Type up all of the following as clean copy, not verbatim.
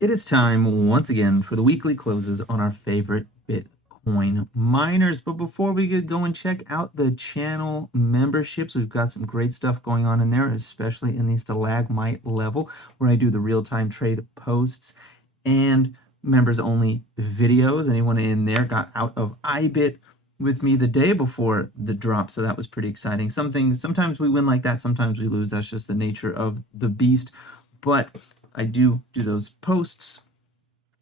It is time once again for the weekly closes on our favorite Bitcoin miners. But before we get going, check out the channel memberships. We've got some great stuff going on in there, especially in the stalagmite level where I do the real-time trade posts and members only videos. Anyone in there got out of IBIT with me the day before the drop, so that was pretty exciting. Sometimes we win like that, sometimes we lose. That's just the nature of the beast. But I do those posts,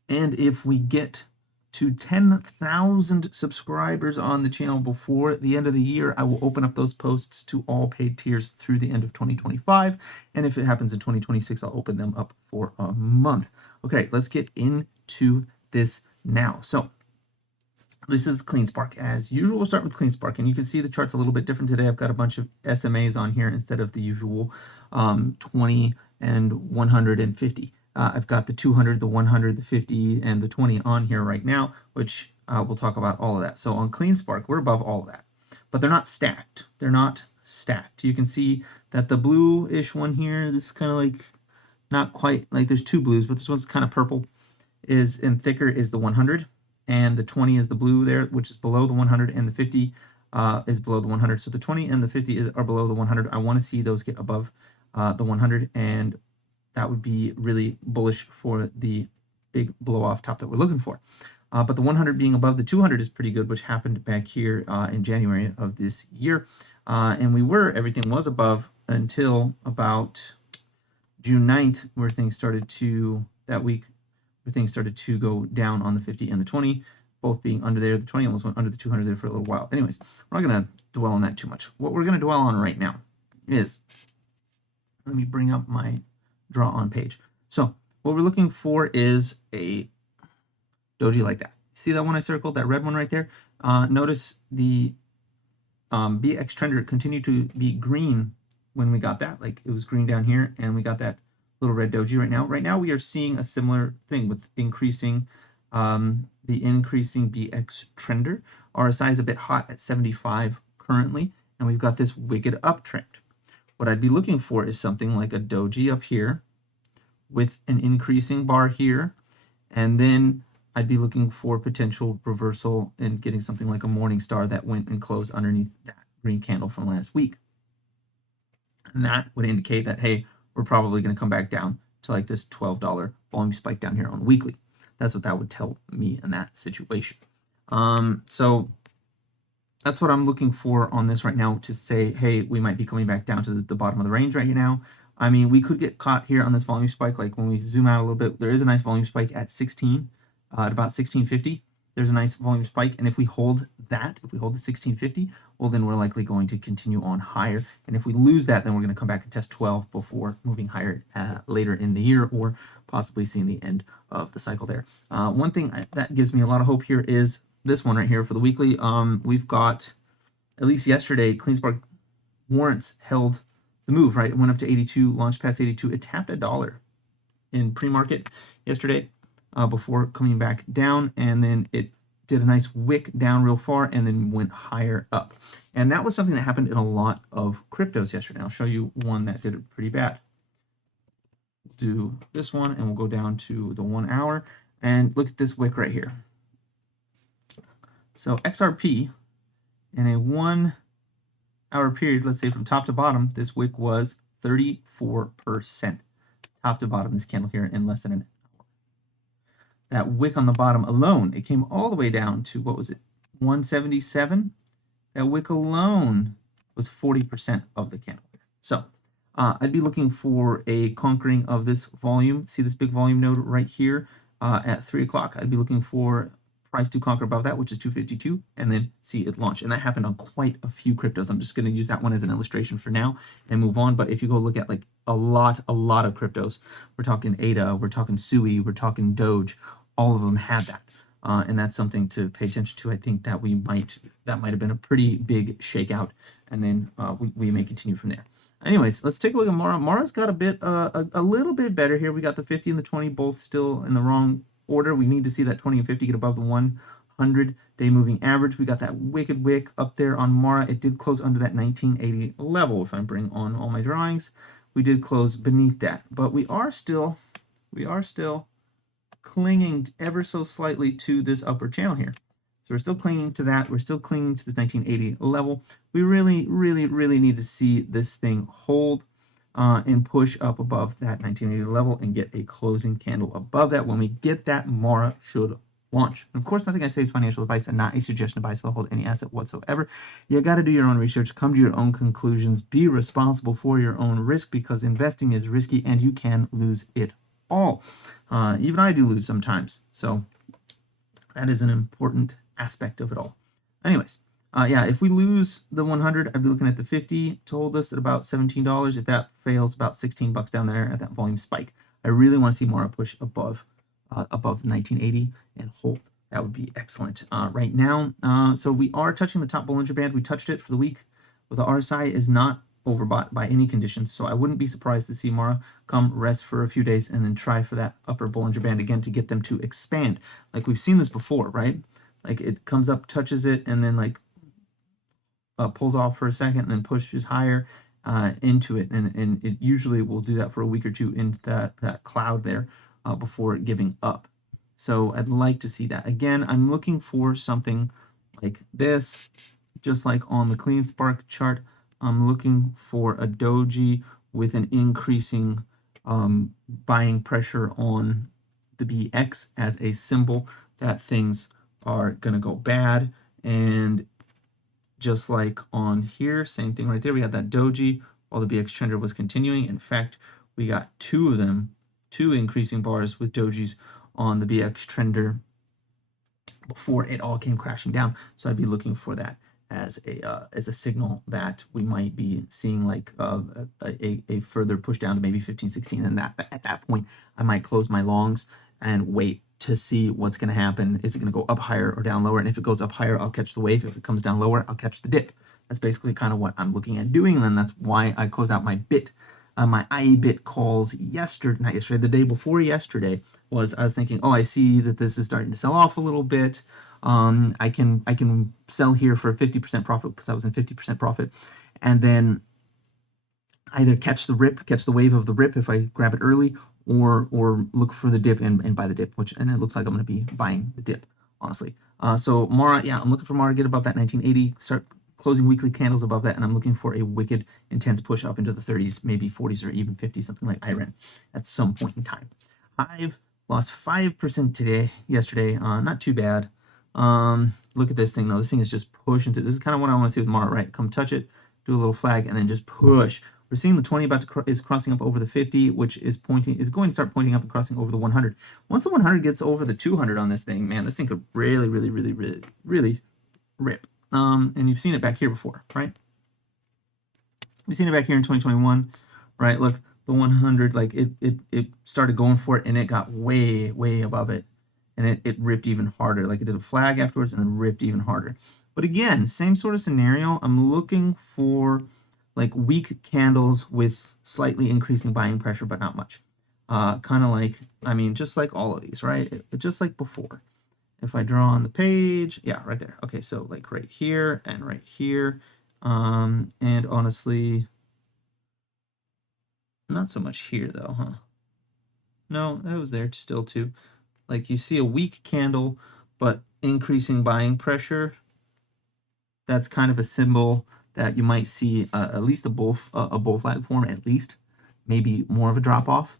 and if we get to 10,000 subscribers on the channel before the end of the year, I will open up those posts to all paid tiers through the end of 2025, and if it happens in 2026, I'll open them up for a month. Okay, let's get into this now. So this is CleanSpark. As usual, we'll start with CleanSpark, and you can see the chart's a little bit different today. I've got a bunch of SMAs on here instead of the usual 20 and 150. I've got the 200, the 100, the 50, and the 20 on here right now, which we'll talk about all of that. So on CleanSpark, we're above all of that, but they're not stacked. They're not stacked. You can see that the blue-ish one here, this is kind of like not quite like there's two blues, but this one's kind of purple, is and thicker is the 100. And the 20 is the blue there, which is below the 100, and the 50 is below the 100. So the 20 and the 50 are below the 100. I want to see those get above the 100, and that would be really bullish for the big blow-off top that we're looking for. But the 100 being above the 200 is pretty good, which happened back here in January of this year. And everything was above until about June 9th, where things started to, that week, things started to go down on the 50 and the 20, both being under there. The 20 almost went under the 200 there for a little while. Anyways, we're not going to dwell on that too much. What we're going to dwell on right now is, let me bring up my draw on page. So what we're looking for is a doji like that. See that one I circled, that red one right there? Notice the BX trender continued to be green when we got that. Like it was green down here, and we got that little red doji right now. Right now we are seeing a similar thing with increasing the increasing BX trender. RSI is a bit hot at 75 currently, and we've got this wicked uptrend. What I'd be looking for is something like a doji up here with an increasing bar here, and then I'd be looking for potential reversal and getting something like a morning star that went and closed underneath that green candle from last week. And that would indicate that, hey, we're probably going to come back down to like this $12 volume spike down here on the weekly. That's what that would tell me in that situation. So that's what I'm looking for on this right now, to say, hey, we might be coming back down to the bottom of the range right now. I mean, we could get caught here on this volume spike. Like when we zoom out a little bit, there is a nice volume spike at 16, at about 1650. There's a nice volume spike, and if we hold that, if we hold the 1650, well, then we're likely going to continue on higher. And if we lose that, then we're going to come back and test 12 before moving higher later in the year, or possibly seeing the end of the cycle there. One thing that gives me a lot of hope here is this one right here for the weekly. We've got, at least yesterday, CleanSpark warrants held the move, right? It went up to 82, launched past 82. It tapped $1 in pre-market yesterday, before coming back down, and then it did a nice wick down real far and then went higher up. And that was something that happened in a lot of cryptos yesterday. I'll show you one that did it pretty bad. Do this one, and we'll go down to the 1 hour, and look at this wick right here. So XRP in a 1 hour period, let's say from top to bottom, this wick was 34% top to bottom, this candle here, in less than an hour. That wick on the bottom alone, it came all the way down to, what was it, 177? That wick alone was 40% of the candle. So I'd be looking for a conquering of this volume. See this big volume node right here at 3 o'clock. I'd be looking for price to conquer above that, which is 252, and then see it launch. And that happened on quite a few cryptos. I'm just going to use that one as an illustration for now and move on. But if you go look at like a lot of cryptos, we're talking ADA, we're talking SUI, we're talking Doge, all of them had that. And that's something to pay attention to. I think that that might have been a pretty big shakeout, and then we may continue from there. Anyways, let's take a look at Mara. Mara's got a little bit better here. We got the 50 and the 20 both still in the wrong order. We need to see that 20 and 50 get above the 100-day moving average. We got that wicked wick up there on Mara. It did close under that 1980 level. If I bring on all my drawings, we did close beneath that, but we are still clinging ever so slightly to this upper channel here. So we're still clinging to that. We're still clinging to this 1980 level. We really need to see this thing hold and push up above that 1980 level and get a closing candle above that. When we get that, Mara should launch. And of course, nothing I say is financial advice and not a suggestion to buy, sell, hold any asset whatsoever. You got to do your own research, come to your own conclusions, be responsible for your own risk, because investing is risky and you can lose it all. Even I do lose sometimes. So that is an important aspect of it all. Anyways, yeah, if we lose the 100, I'd be looking at the 50 to hold us at about $17. If that fails, about 16 bucks down there at that volume spike. I really want to see more push above 1980 and hold. That would be excellent right now. So we are touching the top Bollinger Band. We touched it for the week. The RSI is not overbought by any conditions, so I wouldn't be surprised to see Mara come rest for a few days and then try for that upper Bollinger Band again to get them to expand. Like we've seen this before, right? Like it comes up, touches it, and then like pulls off for a second and then pushes higher into it, and it usually will do that for a week or two into that cloud there before giving up. So I'd like to see that. Again, I'm looking for something like this, just like on the CleanSpark chart. I'm looking for a doji with an increasing buying pressure on the BX as a symbol that things are going to go bad. And just like on here, same thing right there. We had that doji while the BX trender was continuing. In fact, we got two of them, two increasing bars with dojis on the BX trender before it all came crashing down. So I'd be looking for that as a signal that we might be seeing like a further push down to maybe 15, 16, and at that point I might close my longs and wait to see what's going to happen. Is it going to go up higher or down lower? And if it goes up higher, I'll catch the wave. If it comes down lower, I'll catch the dip. That's basically kind of what I'm looking at doing, and that's why I closed out my my IEBIT calls not yesterday, the day before yesterday. I was thinking, oh, I see that this is starting to sell off a little bit. I can sell here for a 50% profit because I was in 50% profit, and then either catch the wave of the rip if I grab it early, or look for the dip and buy the dip, and it looks like I'm going to be buying the dip, honestly. So Mara, yeah, I'm looking for Mara to get above that 1980, start closing weekly candles above that, and I'm looking for a wicked, intense push up into the 30s, maybe 40s or even 50s, something like Iren at some point in time. Hive lost 5% yesterday, not too bad. Look at this thing though. This thing is just pushing through. This is kind of what I want to see with Mara, right? Come touch it, do a little flag, and then just push. We're seeing the 20 is crossing up over the 50, which is going to start pointing up and crossing over the 100. Once the 100 gets over the 200 on this thing, man, this thing could really rip. And you've seen it back here before, right? We've seen it back here in 2021, right? Look, the 100, like it started going for it, and it got way above it, and it ripped even harder. Like it did a flag afterwards and then ripped even harder. But again, same sort of scenario. I'm looking for like weak candles with slightly increasing buying pressure, but not much. Kind of like, I mean, just like all of these, right? Just like before. If I draw on the page, yeah, right there. Okay, so like right here and right here. And honestly, not so much here though, huh? No, that was there still too. Like you see a weak candle, but increasing buying pressure. That's kind of a symbol that you might see at least a bull flag form, at least, maybe more of a drop off.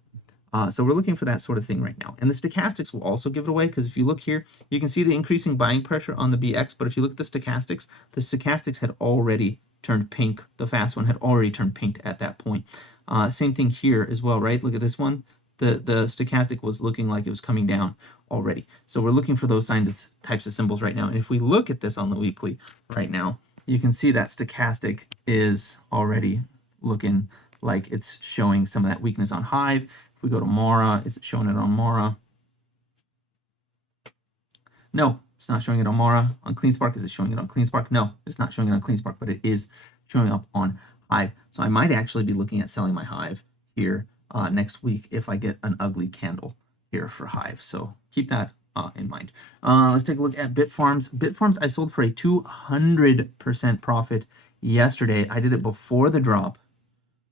So we're looking for that sort of thing right now. And the stochastics will also give it away, because if you look here, you can see the increasing buying pressure on the BX, but if you look at the stochastics had already turned pink. The fast one had already turned pink at that point. Same thing here as well, right? Look at this one. The stochastic was looking like it was coming down already. So we're looking for those types of symbols right now. And if we look at this on the weekly right now, you can see that stochastic is already looking like it's showing some of that weakness on Hive. If we go to Mara, is it showing it on Mara? No, it's not showing it on Mara. On CleanSpark, is it showing it on CleanSpark? No, it's not showing it on CleanSpark, but it is showing up on Hive. So I might actually be looking at selling my Hive here next week if I get an ugly candle here for Hive. So keep that in mind. Let's take a look at Bitfarms. Bitfarms I sold for a 200% profit yesterday. I did it before the drop.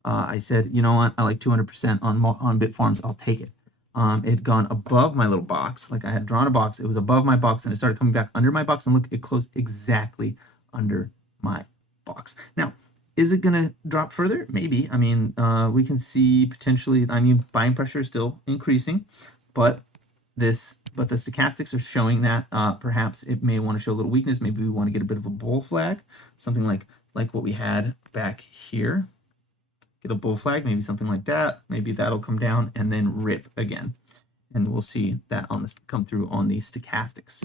I said, you know what, I like 200% on Bitfarms, I'll take it. it had gone above my little box. Like I had drawn a box, it was above my box, and it started coming back under my box, and look, it closed exactly under my box. Now, is it going to drop further? Maybe. I mean, we can see potentially, I mean, buying pressure is still increasing, but the stochastics are showing that perhaps it may want to show a little weakness. Maybe we want to get a bit of a bull flag, something like what we had back here. Get a bull flag, maybe something like that. Maybe that'll come down and then rip again. And we'll see that on this come through on these stochastics.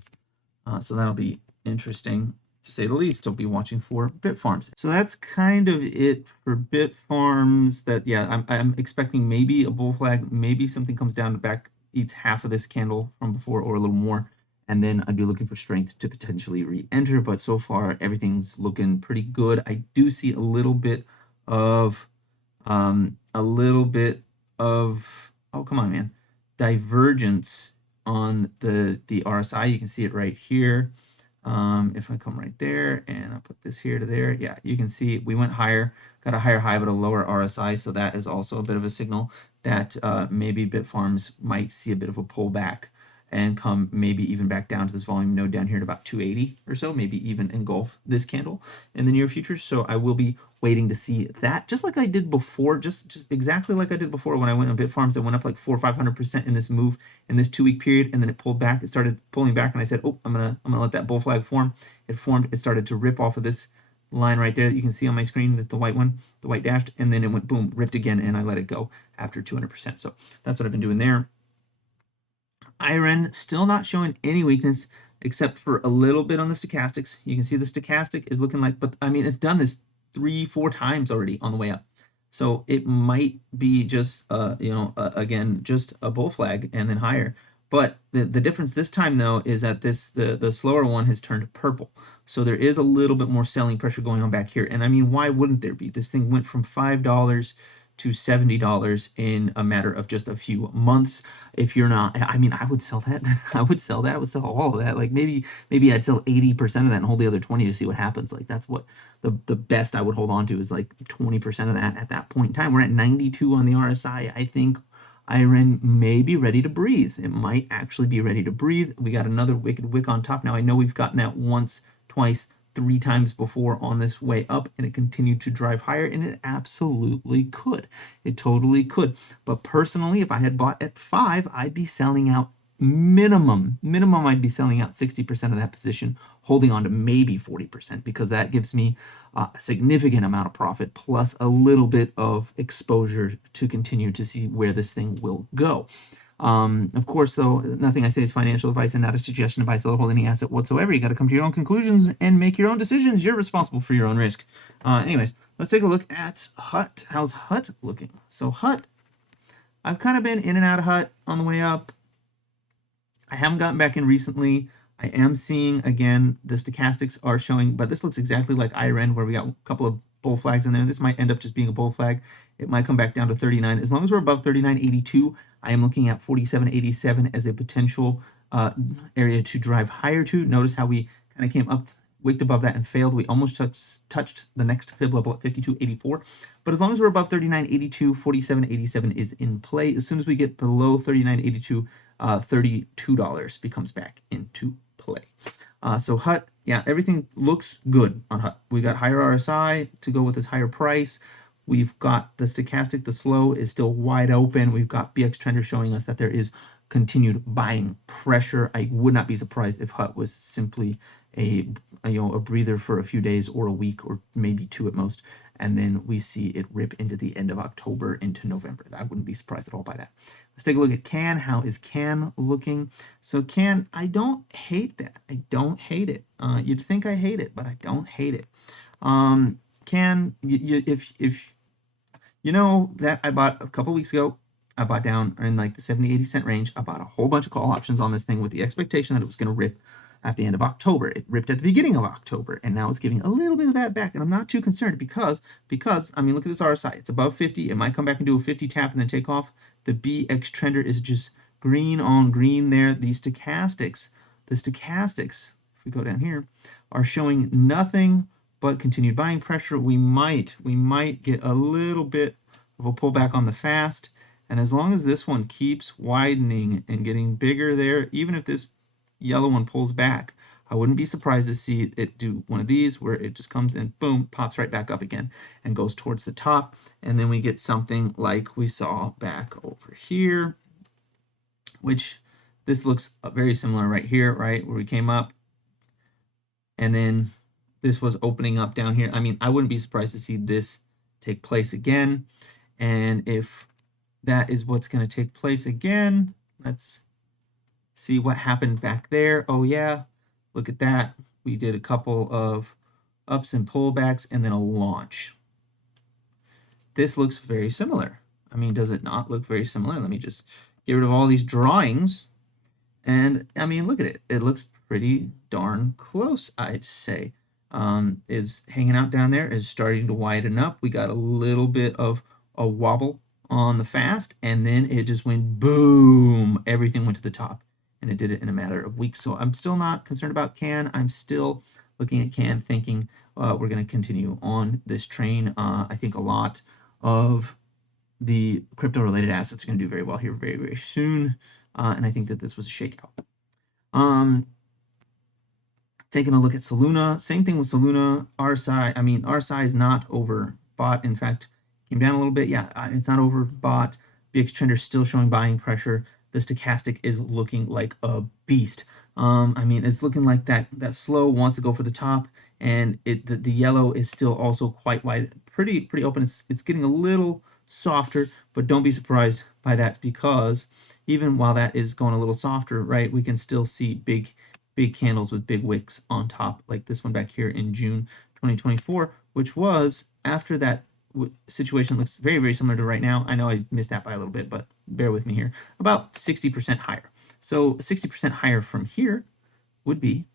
So that'll be interesting to say the least. I'll be watching for Bitfarms. So that's kind of it for Bitfarms. That, yeah, I'm expecting maybe a bull flag, maybe something comes down to back, eats half of this candle from before or a little more, and then I'd be looking for strength to potentially re-enter. But so far everything's looking pretty good. I do see a little bit of oh, come on, man, divergence on the RSI. You can see it right here. If I come right there and I put this here to there, yeah, you can see we went higher, got a higher high but a lower RSI, so that is also a bit of a signal that maybe Bitfarms might see a bit of a pullback and come maybe even back down to this volume node down here at about 280 or so, maybe even engulf this candle in the near future. So I will be waiting to see that, just like I did before, just exactly like I did before when I went on Bitfarms. I went up like 400 or 500% in this move in this 2 week period, and then it pulled back. It started pulling back, and I said, oh, I'm gonna let that bull flag form. It formed. It started to rip off of this line right there that you can see on my screen, that the white one, the white dashed, and then it went boom, ripped again, and I let it go after 200%. So that's what I've been doing there. Iren still not showing any weakness except for a little bit on the stochastics. You can see the stochastic is looking like, but I mean, it's done this 3-4 times already on the way up. So it might be just, again, just a bull flag and then higher. But the difference this time, though, is that the slower one has turned purple. So there is a little bit more selling pressure going on back here. And I mean, why wouldn't there be? This thing went from $5 to $70 in a matter of just a few months. If you're not, I mean, I would sell that. I would sell all of that. Like maybe I'd sell 80% of that and hold the other 20 to see what happens. Like that's what the best I would hold on to is like 20% of that at that point in time. We're at 92 on the RSI. I think Iren may be ready to breathe. It might actually be ready to breathe. We got another wicked wick on top. Now I know we've gotten that once, twice, 3 times before on this way up, and it continued to drive higher, and it absolutely could. It totally could. But personally, if I had bought at 5, I'd be selling out minimum I'd be selling out 60% of that position, holding on to maybe 40%, because that gives me a significant amount of profit plus a little bit of exposure to continue to see where this thing will go. Of course, though, nothing I say is financial advice and not a suggestion to buy, sell, or hold any asset whatsoever. You got to come to your own conclusions and make your own decisions. You're responsible for your own risk. Anyways, let's take a look at HUT. How's HUT looking? So HUT, I've kind of been in and out of HUT on the way up. I haven't gotten back in recently. I am seeing, again, the stochastics are showing, but this looks exactly like Iren, where we got a couple of bull flags in there. This might end up just being a bull flag. It might come back down to 39. As long as we're above 39.82, I am looking at 47.87 as a potential area to drive higher to. Notice how we kind of came up, wicked above that and failed. We almost touched the next fib level at 52.84. But as long as we're above 39.82, 47.87 is in play. As soon as we get below 39.82, $32 becomes back into play. So HUT, yeah, everything looks good on HUT. We got higher RSI to go with this higher price. We've got the stochastic, the slow is still wide open. We've got BX Trender showing us that there is continued buying pressure. I would not be surprised if HUT was simply a breather for a few days or a week or maybe 2 at most, and then we see it rip into the end of October into November. I wouldn't be surprised at all by that. Let's take a look at CAN. How is CAN looking? So CAN, I don't hate that. I don't hate it. You'd think I hate it, but I don't hate it. CAN, if you know that I bought a couple weeks ago, I bought down in like the 70-80 cent range. I bought a whole bunch of call options on this thing with the expectation that it was going to rip at the end of October. It ripped at the beginning of October, and now it's giving a little bit of that back, and I'm not too concerned because I mean, look at this RSI. It's above 50. It might come back and do a 50 tap and then take off. The BX Trender is just green on green there. The stochastics, if we go down here, are showing nothing but continued buying pressure. We might get a little bit of a pullback on the fast, And as long as this one keeps widening and getting bigger there, even if this yellow one pulls back, I wouldn't be surprised to see it do one of these where it just comes in, boom, pops right back up again and goes towards the top. And then we get something like we saw back over here, which this looks very similar right here, right, where we came up. And then this was opening up down here. I mean, I wouldn't be surprised to see this take place again. And if that is what's going to take place again, let's see what happened back there. Oh yeah, look at that. We did a couple of ups and pullbacks and then a launch. This looks very similar. I mean, does it not look very similar? Let me just get rid of all these drawings. And I mean, look at it. It looks pretty darn close, I'd say. Is hanging out down there, is starting to widen up. We got a little bit of a wobble on the fast, and then it just went boom. Everything went to the top, and it did it in a matter of weeks. So I'm still not concerned about CAN. I'm still looking at CAN thinking we're going to continue on this train. I think a lot of the crypto-related assets are going to do very well here very, very soon. And I think that this was a shakeout. Taking a look at Soluna, same thing with Soluna. RSI, I mean, RSI is not overbought. In fact, came down a little bit. Yeah, it's not overbought. BX trender still showing buying pressure. The stochastic is looking like a beast. I mean, it's looking like that slow wants to go for the top, and the yellow is still also quite wide, pretty open. It's getting a little softer, but don't be surprised by that, because even while that is going a little softer, right, we can still see big candles with big wicks on top, like this one back here in June 2024, which was after that situation. Looks very, very similar to right now. I know I missed that by a little bit, but bear with me here. About 60% higher. So 60% higher from here would be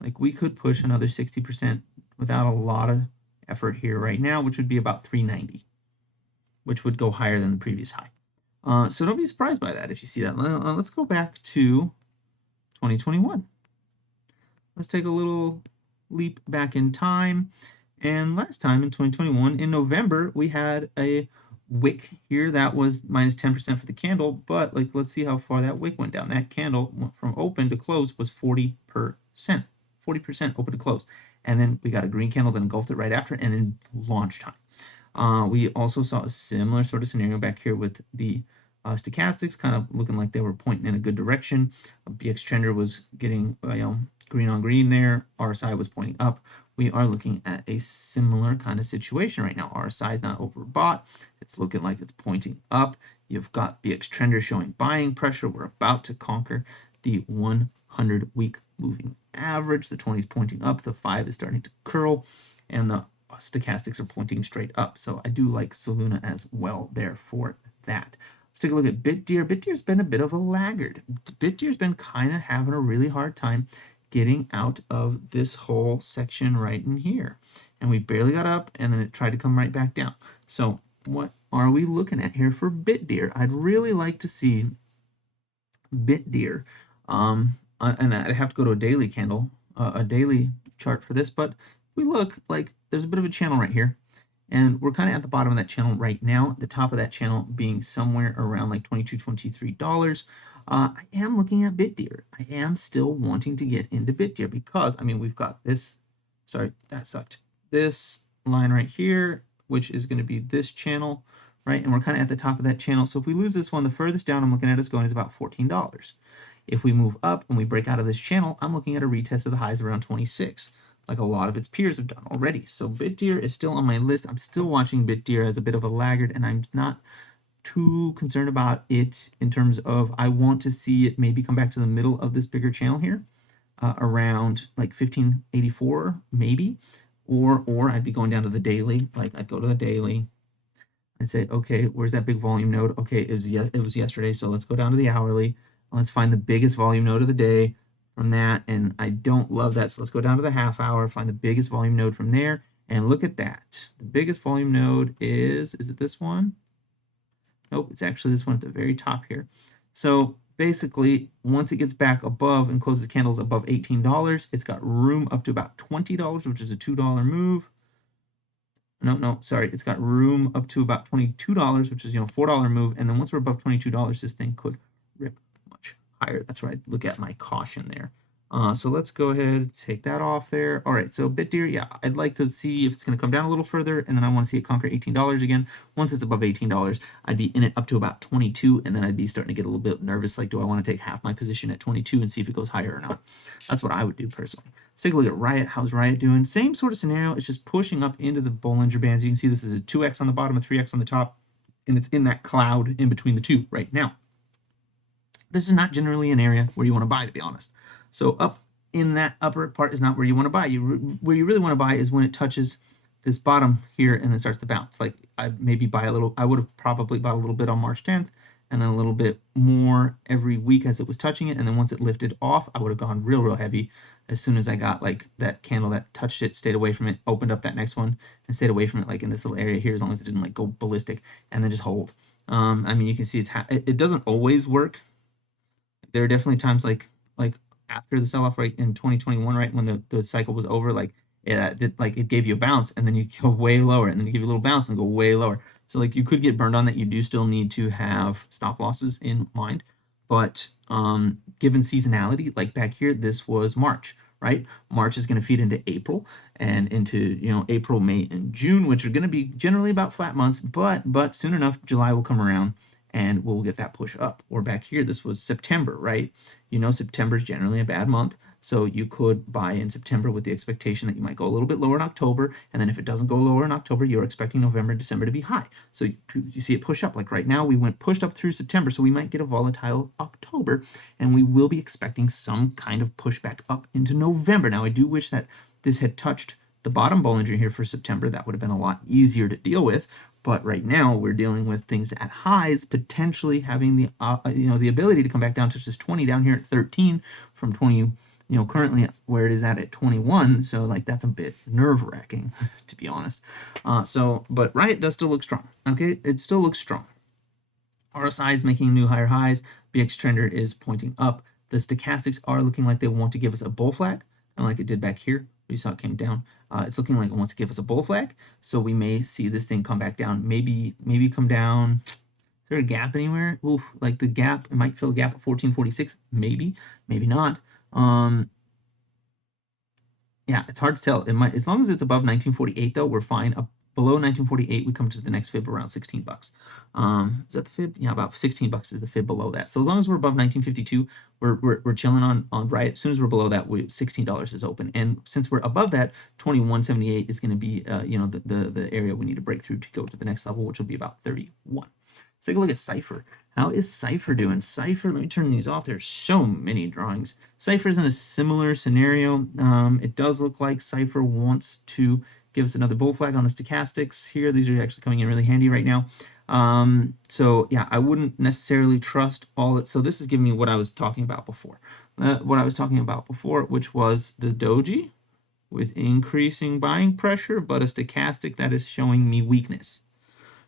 like we could push another 60% without a lot of effort here right now, which would be about 390, which would go higher than the previous high. So don't be surprised by that if you see that. Let's go back to 2021. Let's take a little leap back in time. And last time in 2021, in November, we had a wick here that was minus 10% for the candle, but like let's see how far that wick went down. That candle went from open to close was 40%. 40% open to close. And then we got a green candle that engulfed it right after, and then launch time. We also saw a similar sort of scenario back here with the stochastics, kind of looking like they were pointing in a good direction. BX trender was getting green on green there. RSI was pointing up. We are looking at a similar kind of situation right now. RSI is not overbought. It's looking like it's pointing up. You've got BX trender showing buying pressure. We're about to conquer the 100-week moving average. The 20 is pointing up. The 5 is starting to curl, and the stochastics are pointing straight up. So I do like Soluna as well there for that. Let's take a look at Btdr. Btdr's been a bit of a laggard. Btdr's been kind of having a really hard time getting out of this whole section right in here. And we barely got up, and then it tried to come right back down. So what are we looking at here for Btdr? I'd really like to see Btdr. And I'd have to go to a daily candle, a daily chart for this, but we look like there's a bit of a channel right here. And we're kind of at the bottom of that channel right now, the top of that channel being somewhere around like $22, $23. I am looking at Btdr. I am still wanting to get into Btdr because, I mean, we've got this, sorry, that sucked. This line right here, which is going to be this channel, right? And we're kind of at the top of that channel. So if we lose this one, the furthest down I'm looking at is going is about $14. If we move up and we break out of this channel, I'm looking at a retest of the highs around 26. Like a lot of its peers have done already. So Btdr is still on my list. I'm still watching Btdr as a bit of a laggard, and I'm not too concerned about it in terms of I want to see it maybe come back to the middle of this bigger channel here, around like 1584 maybe, or I'd be going down to the daily. Like I'd go to the daily and say, okay, where's that big volume node? Okay, it was yesterday, so let's go down to the hourly. Let's find the biggest volume node of the day from that, and I don't love that, so let's go down to the half hour, find the biggest volume node from there, and look at that. The biggest volume node is it this one? Nope, it's actually this one at the very top here. So basically, once it gets back above and closes candles above $18, it's got room up to about $20, which is a $2 move. no, sorry, it's got room up to about $22, which is, $4 move, and then once we're above $22, this thing could rip much higher. That's where I look at my caution there. So let's go ahead and take that off there. All right, so Btdr, yeah, I'd like to see if it's going to come down a little further, and then I want to see it conquer $18 again. Once it's above $18, I'd be in it up to about 22, and then I'd be starting to get a little bit nervous, like, do I want to take half my position at 22 and see if it goes higher or not? That's what I would do personally. Let's take a look at Riot. How's Riot doing? Same sort of scenario. It's just pushing up into the Bollinger Bands. You can see this is a 2x on the bottom, a 3x on the top, and it's in that cloud in between the two right now. This is not generally an area where you want to buy, to be honest. So up in that upper part is not where you want to buy. Where you really want to buy is when it touches this bottom here and then starts to bounce. Like I maybe buy a little. I would have probably bought a little bit on March 10th, and then a little bit more every week as it was touching it. And then once it lifted off, I would have gone real heavy as soon as I got like that candle that touched it, stayed away from it, opened up that next one, and stayed away from it, like in this little area here, as long as it didn't like go ballistic, and then just hold. I mean, you can see it doesn't always work. There are definitely times like after the sell-off, right, in 2021, right, when the cycle was over, like it gave you a bounce and then you go way lower, and then you give you a little bounce and go way lower. So like you could get burned on that. You do still need to have stop losses in mind, but given seasonality, like back here, this was March, right? March is going to feed into April and into April, May, and June, which are going to be generally about flat months, but soon enough July will come around and we'll get that push up. Or back here, this was September, right? September is generally a bad month, so you could buy in September with the expectation that you might go a little bit lower in October, and then if it doesn't go lower in October, you're expecting November and December to be high. So you see it push up. Like right now, we went pushed up through September, so we might get a volatile October, and we will be expecting some kind of pushback up into November. Now, I do wish that this had touched the bottom Bollinger here for September. That would have been a lot easier to deal with, but right now we're dealing with things at highs potentially having the the ability to come back down to just 20 down here at 13 from 20, currently where it is at 21. So like that's a bit nerve-wracking to be honest. But Riot does still look strong. Okay, it still looks strong. RSI is making new higher highs. BX trender is pointing up. The stochastics are looking like they want to give us a bull flag, kind of like it did back here. We saw it came down. It's looking like it wants to give us a bull flag, so we may see this thing come back down. Maybe come down. Is there a gap anywhere? Oof, like the gap. It might fill a gap at 1446. Maybe not. Yeah, it's hard to tell. It might, as long as it's above 1948 though, we're fine. Below 1948, we come to the next fib around 16 bucks. Is that the fib? Yeah, about 16 bucks is the fib below that. So as long as we're above 1952, we're chilling on Riot. As soon as we're below that, $16 is open. And since we're above that, 2178 is going to be the area we need to break through to go to the next level, which will be about 31. Let's take a look at Cifr. How is Cifr doing? Cifr, let me turn these off. There's so many drawings. Cifr is in a similar scenario. It does look like Cifr wants to give us another bull flag on the stochastics here. These are actually coming in really handy right now. So yeah, I wouldn't necessarily trust all it. So this is giving me what I was talking about before. Which was the doji with increasing buying pressure, but a stochastic that is showing me weakness.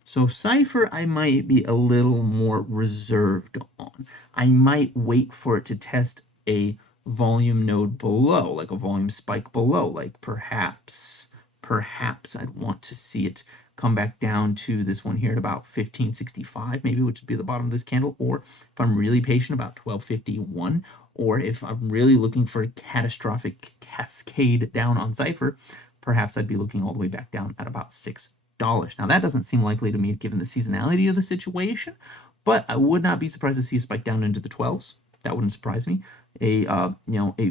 So Cifr, I might be a little more reserved on. I might wait for it to test a volume node below, like a volume spike below, like perhaps I'd want to see it come back down to this one here at about 1565, maybe, which would be the bottom of this candle, or if I'm really patient, about 1251, or if I'm really looking for a catastrophic cascade down on Cifr, perhaps I'd be looking all the way back down at about $6. Now that doesn't seem likely to me given the seasonality of the situation, but I would not be surprised to see a spike down into the 12s. That wouldn't surprise me. A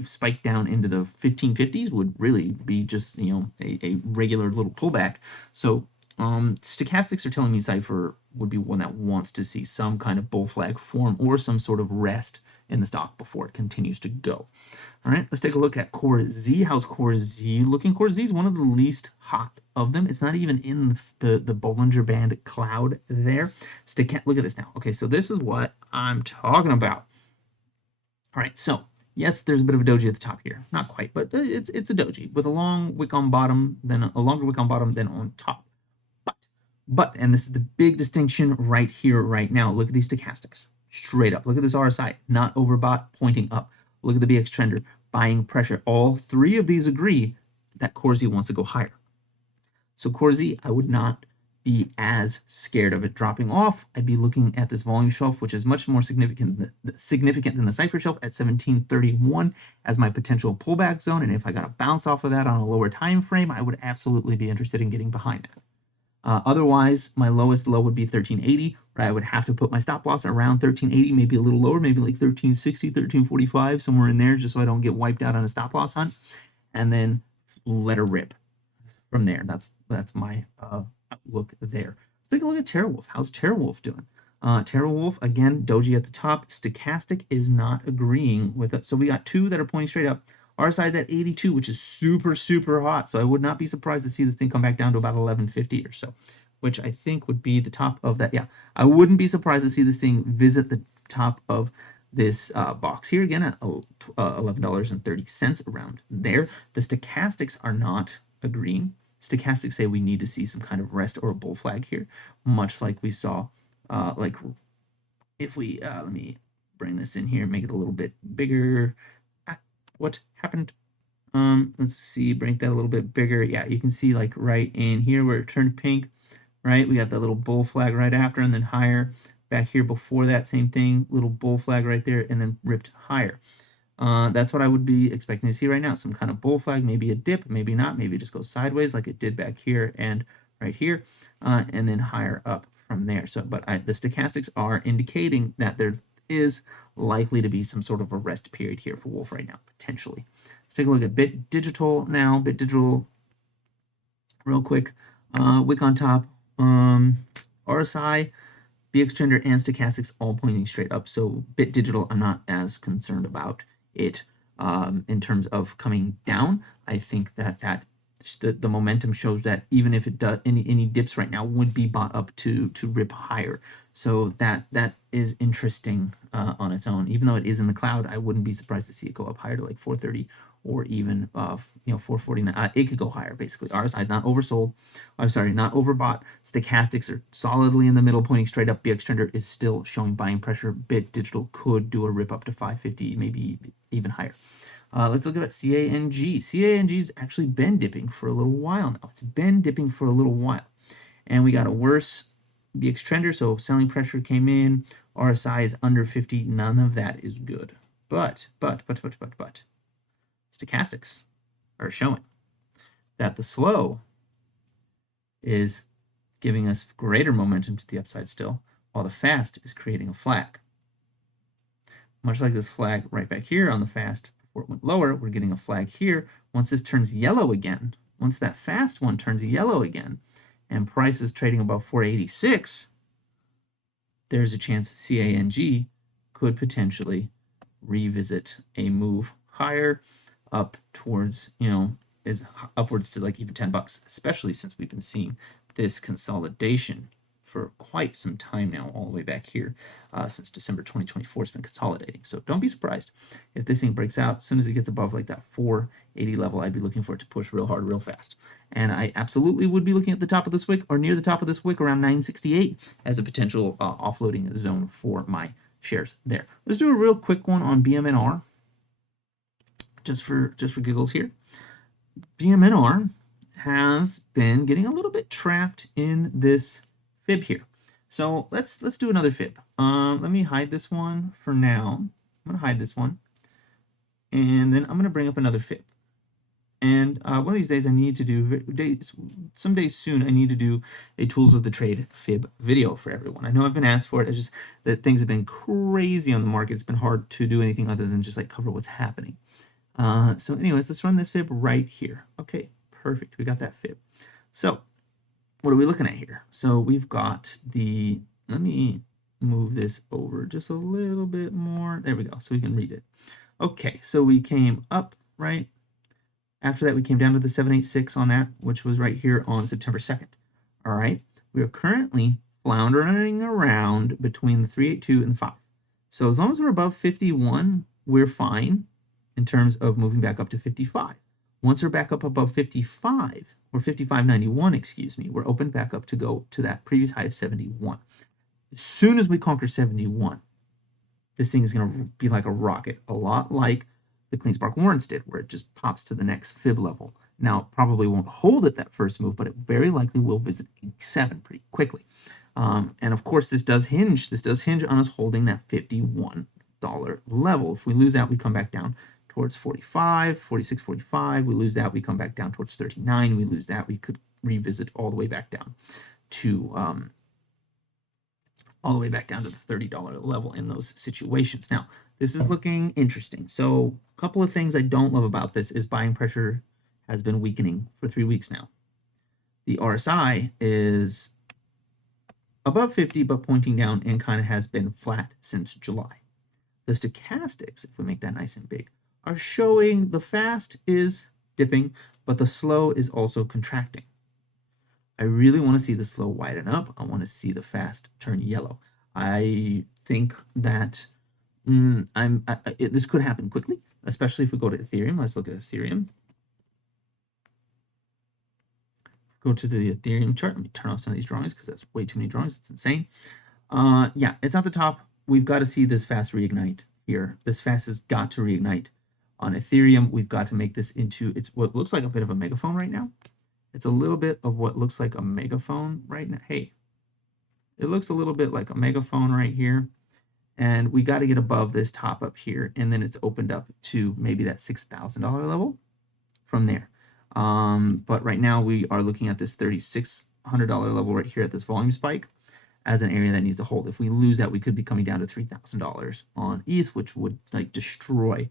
spike down into the 1550s would really be just a regular little pullback. So stochastics are telling me Cifr would be one that wants to see some kind of bull flag form or some sort of rest in the stock before it continues to go. All right, let's take a look at Core Z. How's Core Z looking? Core Z is one of the least hot of them. It's not even in the Bollinger Band cloud there. Look at this now. Okay, so this is what I'm talking about. All right, so yes, there's a bit of a doji at the top here. Not quite, but it's a doji with a long wick on bottom, then a longer wick on bottom, then on top. But, and this is the big distinction right here, right now. Look at these stochastics, straight up. Look at this RSI, not overbought, pointing up. Look at the BX trender, buying pressure. All three of these agree that Core Z wants to go higher. So Core Z, I would not be as scared of it dropping off. I'd be looking at this volume shelf, which is much more significant than the Cifr shelf at 1731 as my potential pullback zone. And if I got a bounce off of that on a lower time frame, I would absolutely be interested in getting behind it. Otherwise, my lowest low would be 1380, where I would have to put my stop loss around 1380, maybe a little lower, maybe like 1360, 1345, somewhere in there, just so I don't get wiped out on a stop loss hunt, and then let her rip from there. That's my outlook there. Let's take a look at TeraWulf. How's TeraWulf doing? TeraWulf, again, doji at the top. Stochastic is not agreeing with it. So we got two that are pointing straight up. RSI is at 82, which is super, super hot. So I would not be surprised to see this thing come back down to about 1150 or so, which I think would be the top of that. Yeah, I wouldn't be surprised to see this thing visit the top of this box here again at $11.30 around there. The stochastics are not agreeing. Stochastics say we need to see some kind of rest or a bull flag here, much like we saw, like if we, let me bring this in here, make it a little bit bigger. What happened? Let's see, break that a little bit bigger. Yeah, you can see like right in here where it turned pink, right? We got that little bull flag right after, and then higher. Back here before that, same thing, little bull flag right there, and then ripped higher. That's what I would be expecting to see right now. Some kind of bull flag, maybe a dip, maybe not, maybe it just goes sideways like it did back here and right here, and then higher up from there. So, but the stochastics are indicating that there is likely to be some sort of a rest period here for Wulf right now, potentially. Let's take a look at Btdigital now. Btdigital, real quick. Wick on top. RSI, BX Trender, and stochastics all pointing straight up. So Btdigital, I'm not as concerned about it in terms of coming down. I think that the momentum shows that even if it does, any dips right now would be bought up to rip higher. So that is interesting on its own. Even though it is in the cloud, I wouldn't be surprised to see it go up higher to like 430 or even 449. It could go higher basically. RSI is not oversold. I'm sorry, not overbought. Stochastics are solidly in the middle, pointing straight up. BX Trender is still showing buying pressure. Btdigital could do a rip up to 550, maybe even higher. Let's look at CANG. CANG's actually been dipping for a little while now. It's been dipping for a little while. And we got a worse BX Trender, so selling pressure came in. RSI is under 50. None of that is good. But stochastics are showing that the slow is giving us greater momentum to the upside still, while the fast is creating a flag. Much like this flag right back here on the fast, before it went lower, we're getting a flag here. Once this turns yellow again, once that fast one turns yellow again, and price is trading above 486, there's a chance CANG could potentially revisit a move higher up towards, is upwards to like even $10, especially since we've been seeing this consolidation for quite some time now, all the way back here since December 2024. It's been consolidating. So don't be surprised if this thing breaks out. As soon as it gets above like that 480 level, I'd be looking for it to push real hard, real fast. And I absolutely would be looking at the top of this wick or near the top of this wick around 968 as a potential offloading zone for my shares there. Let's do a real quick one on BMNR, just for giggles here. BMNR has been getting a little bit trapped in this fib here. So let's do another fib. Let me hide this one for now. I'm going to hide this one. And then I'm going to bring up another fib. And one of these days I need to do, some days soon, I need to do a Tools of the Trade fib video for everyone. I know I've been asked for it. It's just that things have been crazy on the market. It's been hard to do anything other than just like cover what's happening. So anyways, let's run this fib right here. Okay, perfect. We got that fib. So what are we looking at here? So we've got the, let me move this over just a little bit more. There we go, so we can read it. Okay, so we came up, right? After that, we came down to the 786 on that, which was right here on September 2nd. All right, we are currently floundering around between the 382 and the 5. So as long as we're above 51, we're fine in terms of moving back up to 55. Once we're back up above 55, or 55.91, excuse me, we're open back up to go to that previous high of 71. As soon as we conquer 71, this thing is going to be like a rocket, a lot like the CleanSpark warrants did, where it just pops to the next fib level Now, probably won't hold at that first move, but it very likely will visit 87 pretty quickly. And of course, this does hinge on us holding that $51 level. If we lose that, we come back down towards 45, 46, 45. We lose that, we come back down towards 39. We lose that, we could revisit all the way back down to the $30 level in those situations. Now, this is looking interesting. So a couple of things I don't love about this is buying pressure has been weakening for 3 weeks now. The RSI is above 50, but pointing down, and kind of has been flat since July. The stochastics, if we make that nice and big, are showing the fast is dipping, but the slow is also contracting. I really want to see the slow widen up. I want to see the fast turn yellow. I think that this could happen quickly, especially if we go to Ethereum. Let's look at Ethereum. Go to the Ethereum chart. Let me turn off some of these drawings because that's way too many drawings. It's insane. Yeah, it's at the top. We've got to see this fast reignite here. This fast has got to reignite. On Ethereum, we've got to make this into, it's what looks like a bit of a megaphone right now. It's a little bit of what looks like a megaphone right now. Hey, it looks a little bit like a megaphone right here. And we got to get above this top up here. And then it's opened up to maybe that $6,000 level from there. But right now we are looking at this $3,600 level right here at this volume spike as an area that needs to hold. If we lose that, we could be coming down to $3,000 on ETH, which would like destroy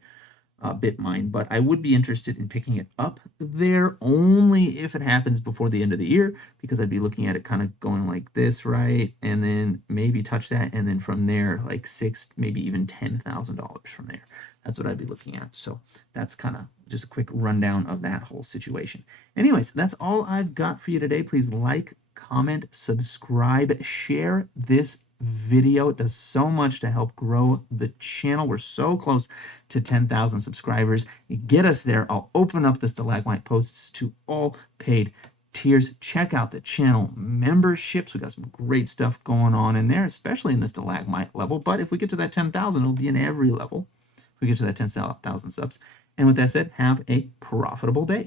Bitmine, but I would be interested in picking it up there only if it happens before the end of the year, because I'd be looking at it kind of going like this, right? And then maybe touch that, and then from there, like $6,000, maybe even $10,000 from there. That's what I'd be looking at. So that's kind of just a quick rundown of that whole situation. Anyways, that's all I've got for you today. Please like, comment, subscribe, share this video. It does so much to help grow the channel. We're so close to 10,000 subscribers. You get us there, I'll open up the stalagmite posts to all paid tiers. Check out the channel memberships. We got some great stuff going on in there, especially in the stalagmite level. But if we get to that 10,000, it'll be in every level. If we get to that 10,000 subs. And with that said, have a profitable day.